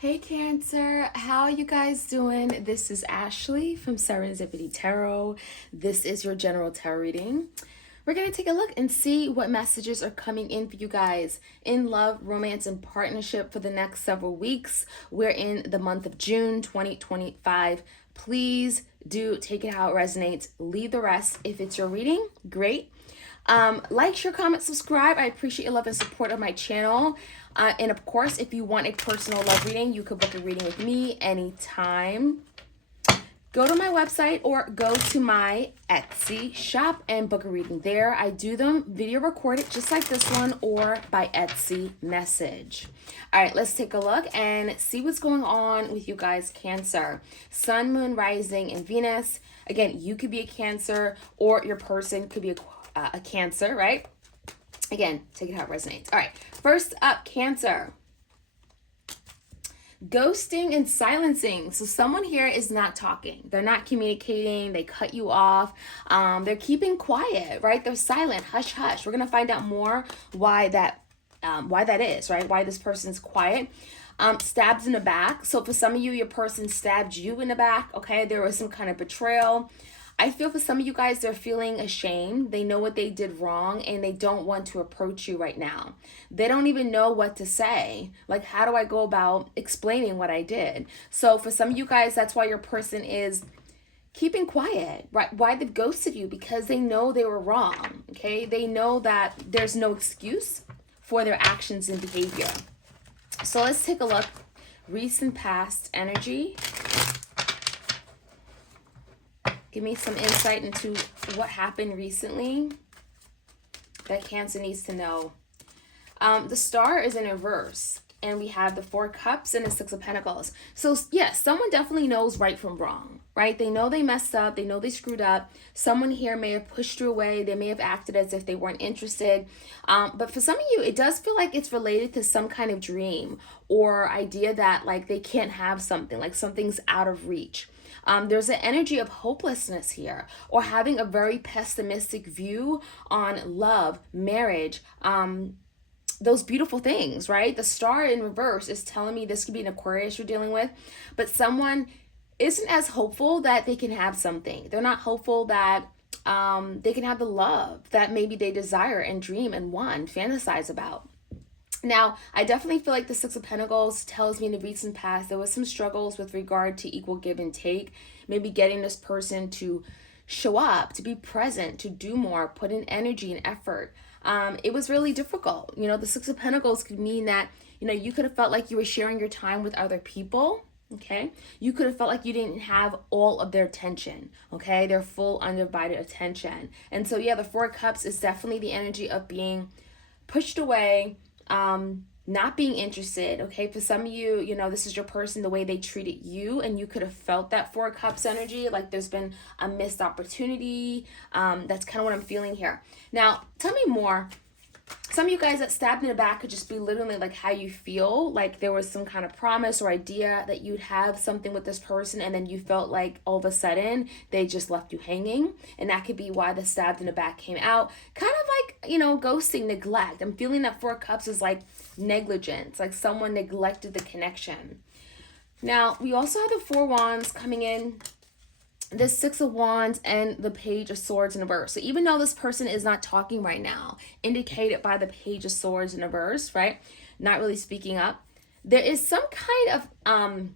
Hey Cancer, how are you guys doing? This is Ashley from Serendipity Tarot. This is your general tarot reading. We're going to take a look and see what messages are coming in for you guys in love, romance, and partnership for the next several weeks. We're in the month of June 2025. Please do take it how it resonates. Leave the rest. If it's your reading, great. Like, share, comment, subscribe. I appreciate your love and support of my channel. And of course, if you want a personal love reading, you could book a reading with me anytime. Go to my website or go to my Etsy shop and book a reading there. I do them video recorded just like this one or by Etsy message. All right, let's take a look and see what's going on with you guys, Cancer. Sun, Moon, Rising, and Venus. Again, you could be a Cancer or your person could be a Cancer, right? Again, take it how it resonates. All right, first up, Cancer. Ghosting and silencing. So someone here is not talking. They're not communicating. They cut you off. They're keeping quiet, right? They're silent. Hush, hush. We're going to find out more why that is, right? Why this person's quiet. Stabs in the back. So for some of you, your person stabbed you in the back, okay? There was some kind of betrayal. I feel for some of you guys, they're feeling ashamed. They know what they did wrong and they don't want to approach you right now. They don't even know what to say. Like, how do I go about explaining what I did? So for some of you guys, that's why your person is keeping quiet, right? Why they've ghosted you? Because they know they were wrong, okay? They know that there's no excuse for their actions and behavior. So let's take a look. Recent past energy. Give me some insight into what happened recently that Cancer needs to know. The Star is in reverse, and we have the Four Cups and the Six of Pentacles. So yes, someone definitely knows right from wrong, right? They know they messed up. They know they screwed up. Someone here may have pushed you away. They may have acted as if they weren't interested. But for some of you, it does feel like it's related to some kind of dream or idea that like they can't have something, like something's out of reach. There's an energy of hopelessness here or having a very pessimistic view on love, marriage, those beautiful things, right? The Star in reverse is telling me this could be an Aquarius you're dealing with, but someone isn't as hopeful that they can have something. They're not hopeful that they can have the love that maybe they desire and dream and want, fantasize about. Now, I definitely feel like the Six of Pentacles tells me in the recent past there was some struggles with regard to equal give and take, maybe getting this person to show up, to be present, to do more, put in energy and effort. It was really difficult. You know, the Six of Pentacles could mean that, you know, you could have felt like you were sharing your time with other people, okay? You could have felt like you didn't have all of their attention, okay? Their full undivided attention. And so, yeah, the Four Cups is definitely the energy of being pushed away, not being interested, okay? For some of you, you know, this is your person, the way they treated you, and you could have felt that Four Cups energy, like there's been a missed opportunity. That's kind of what I'm feeling here. Now, tell me more. Some of you guys that stabbed in the back could just be literally like how you feel, like there was some kind of promise or idea that you'd have something with this person and then you felt like all of a sudden they just left you hanging, and that could be why the stabbed in the back came out. Kind of like, you know, ghosting, neglect. I'm feeling that Four Cups is like negligence, like someone neglected the connection. Now, we also have the Four Wands coming in, the Six of Wands, and the Page of Swords in reverse. So even though this person is not talking right now, indicated by the Page of Swords in reverse, right? Not really speaking up. There is some kind of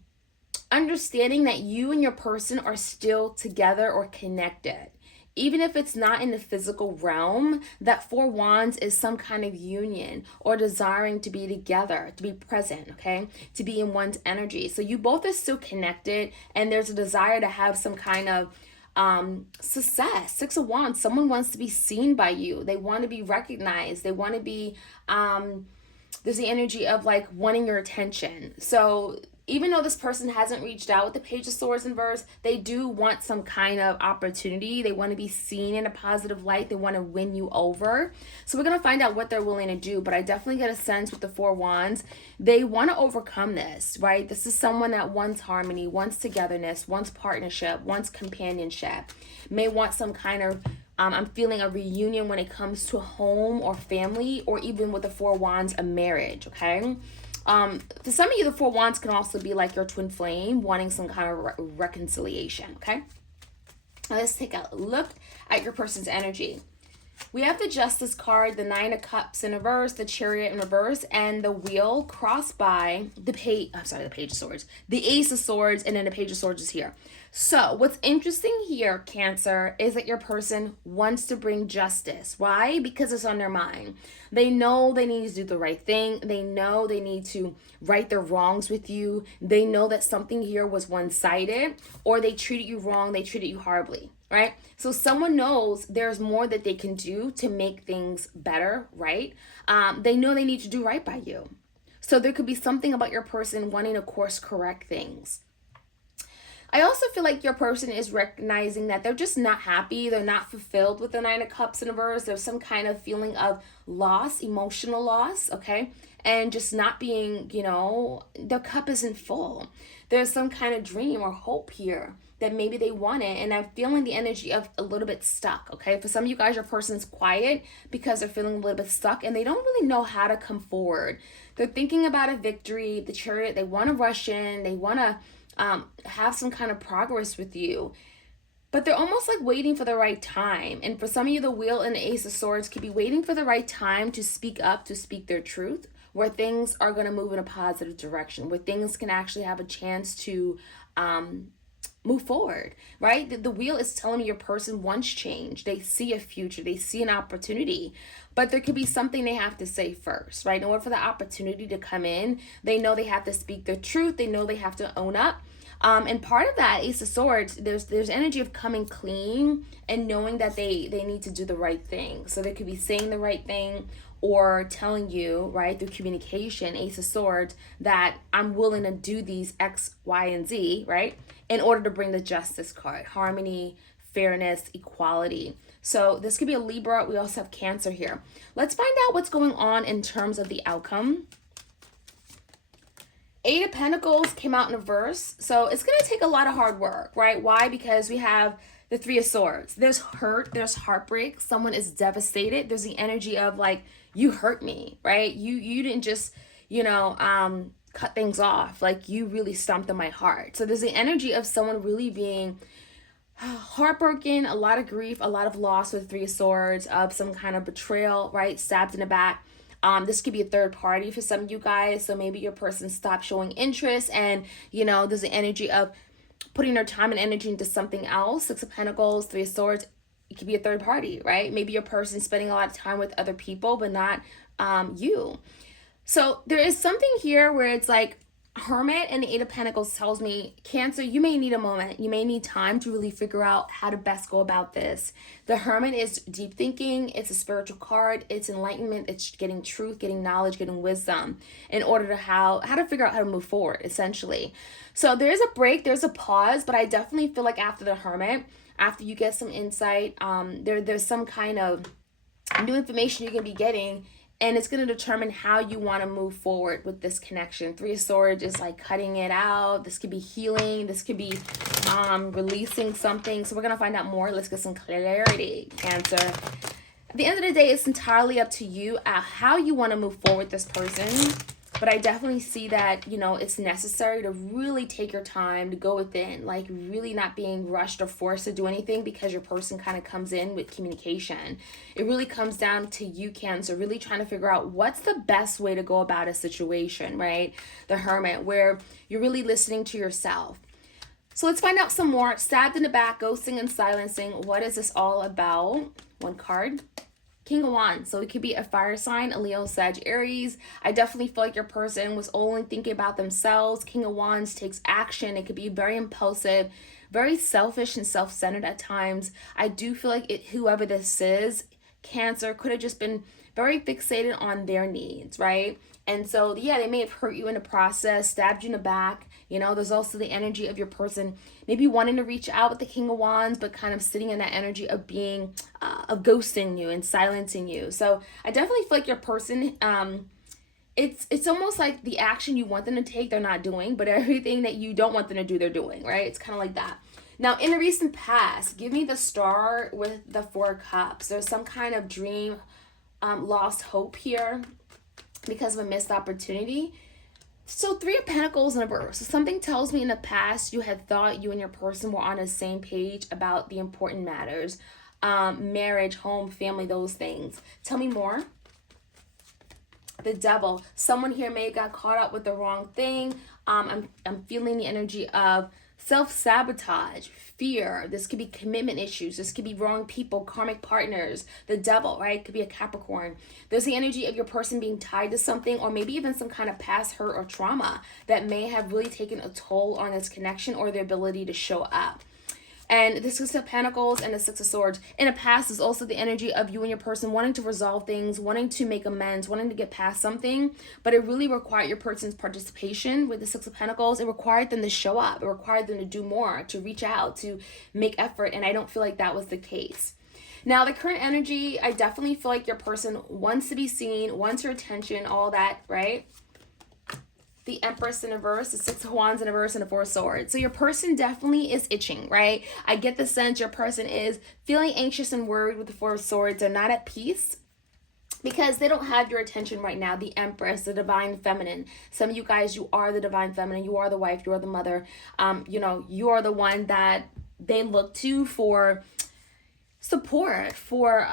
understanding that you and your person are still together or connected. Even if it's not in the physical realm, that Four Wands is some kind of union or desiring to be together, to be present, okay? To be in one's energy. So you both are still connected, and there's a desire to have some kind of success. Six of Wands, someone wants to be seen by you. They want to be recognized. They want to be, there's the energy of like wanting your attention. So even though this person hasn't reached out with the Page of Swords in verse, they do want some kind of opportunity. They want to be seen in a positive light. They want to win you over. So we're going to find out what they're willing to do. But I definitely get a sense with the Four Wands, they want to overcome this, right? This is someone that wants harmony, wants togetherness, wants partnership, wants companionship, may want some kind of I'm feeling a reunion when it comes to home or family, or even with the Four Wands, a marriage, okay? For some of you, the Four of Wands can also be like your twin flame wanting some kind of reconciliation, okay? Let's take a look at your person's energy. We have the Justice card, the Nine of Cups in reverse, the Chariot in reverse, and the Wheel crossed by the Page of Swords, the Ace of Swords, and then the Page of Swords is here. So what's interesting here, Cancer, is that your person wants to bring justice. Why? Because it's on their mind. They know they need to do the right thing. They know they need to right their wrongs with you. They know that something here was one-sided, or they treated you wrong, they treated you horribly. Right? So someone knows there's more that they can do to make things better, right? They know they need to do right by you. So there could be something about your person wanting to course correct things. I also feel like your person is recognizing that they're just not happy. They're not fulfilled with the Nine of Cups in reverse. There's some kind of feeling of loss, emotional loss, okay? And just not being, their cup isn't full. There's some kind of dream or hope here that maybe they want it, and I'm feeling the energy of a little bit stuck, okay? For some of you guys, your person's quiet because they're feeling a little bit stuck and they don't really know how to come forward. They're thinking about a victory, the Chariot, they want to rush in, they want to have some kind of progress with you, but they're almost like waiting for the right time. And for some of you, the Wheel and the Ace of Swords could be waiting for the right time to speak up, to speak their truth, where things are going to move in a positive direction, where things can actually have a chance to move forward, right? The Wheel is telling me your person wants change. They see a future. They see an opportunity. But there could be something they have to say first, right? In order for the opportunity to come in, they know they have to speak their truth. They know they have to own up. And part of that Ace of Swords, there's energy of coming clean and knowing that they need to do the right thing. So they could be saying the right thing or telling you, right, through communication, Ace of Swords, that I'm willing to do these X, Y, and Z, right, in order to bring the Justice card, harmony, fairness, equality. So this could be a Libra. We also have Cancer here. Let's find out what's going on in terms of the outcome. Eight of Pentacles came out in reverse. So it's going to take a lot of hard work, right? Why? Because we have the Three of Swords. There's hurt. There's heartbreak. Someone is devastated. There's the energy of like, you hurt me, right? You didn't just, cut things off. Like you really stomped on my heart. So there's the energy of someone really being heartbroken, a lot of grief, a lot of loss with Three of Swords, of some kind of betrayal, right? Stabbed in the back. This could be a third party for some of you guys. So maybe your person stopped showing interest and, there's the energy of putting their time and energy into something else. Six of Pentacles, Three of Swords. It could be a third party, right? Maybe your person spending a lot of time with other people, but not you. So there is something here where it's like Hermit and the Eight of Pentacles tells me, Cancer, you may need a moment. You may need time to really figure out how to best go about this. The Hermit is deep thinking. It's a spiritual card. It's enlightenment. It's getting truth, getting knowledge, getting wisdom in order to how to figure out how to move forward, essentially. So there is a break. There's a pause, but I definitely feel like after the Hermit, after you get some insight, there's some kind of new information you're going to be getting, and it's going to determine how you want to move forward with this connection. Three of Swords is like cutting it out. This could be healing. This could be releasing something. So we're going to find out more. Let's get some clarity, Cancer. At the end of the day, it's entirely up to you how you want to move forward with this person. But I definitely see that, it's necessary to really take your time to go within, like really not being rushed or forced to do anything because your person kind of comes in with communication. It really comes down to you, Cancer, really trying to figure out what's the best way to go about a situation, right? The Hermit, where you're really listening to yourself. So let's find out some more. Stabbed in the back, ghosting and silencing. What is this all about? One card. King of Wands. So it could be a fire sign, a Leo, Sag, Aries. I definitely feel like your person was only thinking about themselves. King of Wands takes action. It could be very impulsive, very selfish and self-centered at times. I do feel like whoever this is, Cancer, could have just been very fixated on their needs, right? And so, yeah, they may have hurt you in the process, stabbed you in the back. There's also the energy of your person maybe wanting to reach out with the King of Wands, but kind of sitting in that energy of being, of ghosting you and silencing you. So I definitely feel like your person, it's almost like the action you want them to take, they're not doing, but everything that you don't want them to do, they're doing, right? It's kind of like that. Now, in the recent past, give me the Star with the Four Cups. There's some kind of dream, lost hope here because of a missed opportunity. So Three of Pentacles in reverse. So something tells me in the past you had thought you and your person were on the same page about the important matters. Marriage, home, family, those things. Tell me more. The Devil. Someone here may have got caught up with the wrong thing. I'm feeling the energy of self-sabotage, fear. This could be commitment issues. This could be wrong people, karmic partners. The Devil, right? It could be a Capricorn. There's the energy of your person being tied to something, or maybe even some kind of past hurt or trauma that may have really taken a toll on this connection or their ability to show up. And the Six of Pentacles and the Six of Swords in the past is also the energy of you and your person wanting to resolve things, wanting to make amends, wanting to get past something. But it really required your person's participation with the Six of Pentacles. It required them to show up. It required them to do more, to reach out, to make effort. And I don't feel like that was the case. Now, the current energy, I definitely feel like your person wants to be seen, wants your attention, all that, right? The Empress in reverse, the Six of Wands in reverse, and the Four of Swords. So your person definitely is itching, right? I get the sense your person is feeling anxious and worried with the Four of Swords. They're not at peace because they don't have your attention right now. The Empress, the Divine Feminine. Some of you guys, you are the Divine Feminine. You are the wife. You are the mother. You are the one that they look to for support, for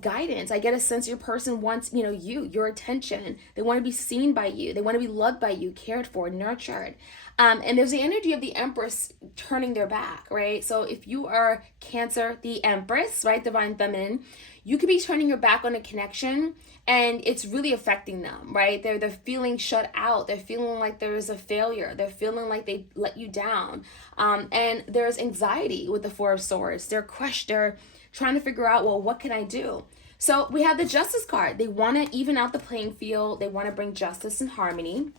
guidance. I get a sense your person wants, your attention. They want to be seen by you. They want to be loved by you, cared for, nurtured. And there's the energy of the Empress turning their back, right? So if you are Cancer, the Empress, right, Divine Feminine, you could be turning your back on a connection and it's really affecting them, right? They're feeling shut out. They're feeling like there's a failure. They're feeling like they let you down. And there's anxiety with the Four of Swords. They're crushed. They're trying to figure out, well, what can I do? So we have the Justice card. They want to even out the playing field. They want to bring justice and harmony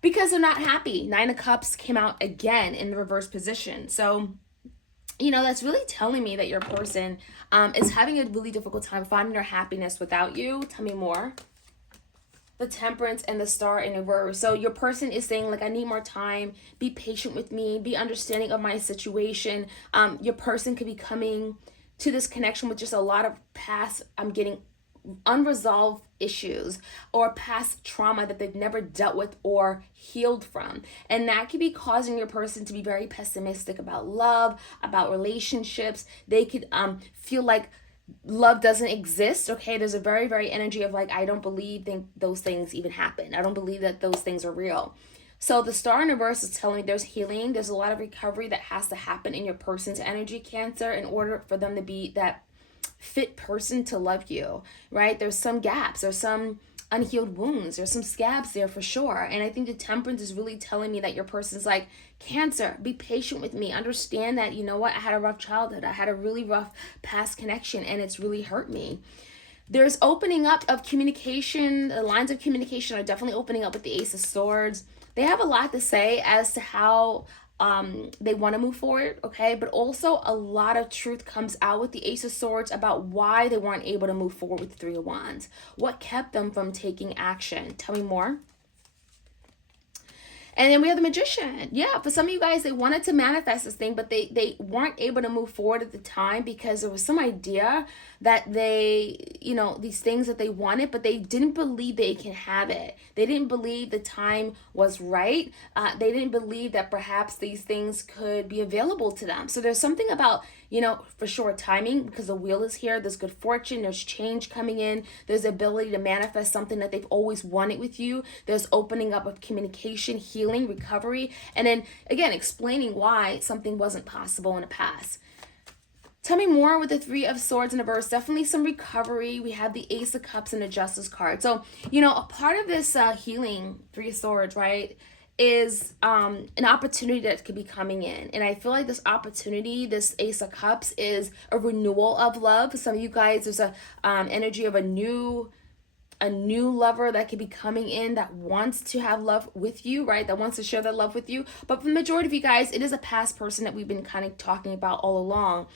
because they're not happy. Nine of Cups came out again in the reverse position. So, that's really telling me that your person is having a really difficult time finding their happiness without you. Tell me more. The Temperance and the Star in reverse. So your person is saying, like, I need more time. Be patient with me. Be understanding of my situation. Your person could be coming to this connection with just a lot of past, I'm getting unresolved issues or past trauma that they've never dealt with or healed from. And that could be causing your person to be very pessimistic about love, about relationships. They could feel like love doesn't exist. Okay, there's a very, very energy of like, I don't believe those things even happen. I don't believe that those things are real. So the Star in reverse is telling me there's healing. There's a lot of recovery that has to happen in your person's energy, Cancer, in order for them to be that fit person to love you, right? There's some gaps. There's some unhealed wounds. There's some scabs there for sure. And I think the Temperance is really telling me that your person's like, Cancer, be patient with me. Understand that, you know what? I had a rough childhood. I had a really rough past connection and it's really hurt me. There's opening up of communication. The lines of communication are definitely opening up with the Ace of Swords. They have a lot to say as to how they want to move forward, okay? But also a lot of truth comes out with the Ace of Swords about why they weren't able to move forward with the Three of Wands. What kept them from taking action? Tell me more. And then we have the Magician. Yeah, for some of you guys, they wanted to manifest this thing, but they weren't able to move forward at the time because there was some idea that they, these things that they wanted, but they didn't believe they can have it. They didn't believe the time was right. They didn't believe that perhaps these things could be available to them. So there's something about, for sure timing, because the Wheel is here. There's good fortune. There's change coming in. There's the ability to manifest something that they've always wanted with you. There's opening up of communication, healing, recovery, and then again explaining why something wasn't possible in the past. Tell me more with the Three of Swords in reverse. Definitely some recovery. We have the Ace of Cups and the Justice card. So a part of this healing, Three of Swords, right, is an opportunity that could be coming in. And I feel like this opportunity, this Ace of Cups, is a renewal of love. For some of you guys, there's a energy of a new lover that could be coming in that wants to have love with you, right? That wants to share that love with you. But for the majority of you guys, it is a past person that we've been kind of talking about all along.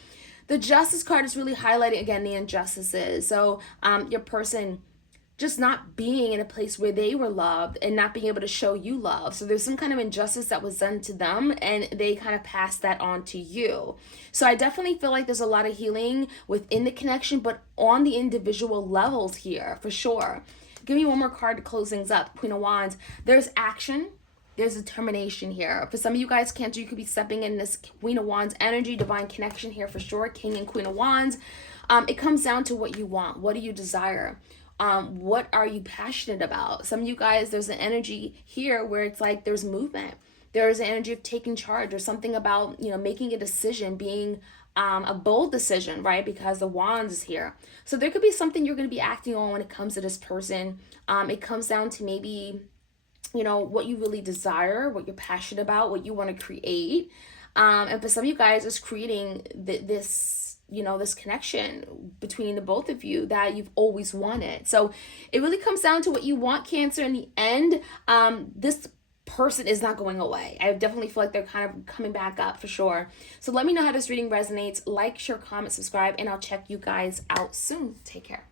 The Justice card is really highlighting, again, the injustices. So your person just not being in a place where they were loved and not being able to show you love. So there's some kind of injustice that was done to them and they kind of passed that on to you. So I definitely feel like there's a lot of healing within the connection, but on the individual levels here, for sure. Give me one more card to close things up. Queen of Wands. There's action. There's determination here. For some of you guys, Cancer, you could be stepping in this Queen of Wands energy, divine connection here for sure. King and Queen of Wands. It comes down to what you want. What do you desire? What are you passionate about? Some of you guys, there's an energy here where it's like there's movement. There's an energy of taking charge, or something about, you know, making a decision, being a bold decision, right? Because the Wands is here. So there could be something you're going to be acting on when it comes to this person. It comes down to maybe, you know, what you really desire, what you're passionate about, what you want to create. And for some of you guys, it's creating this, you know, this connection between the both of you that you've always wanted. So it really comes down to what you want, Cancer. In the end, this person is not going away. I definitely feel like they're kind of coming back up for sure. So let me know how this reading resonates. Like, share, comment, subscribe, and I'll check you guys out soon. Take care.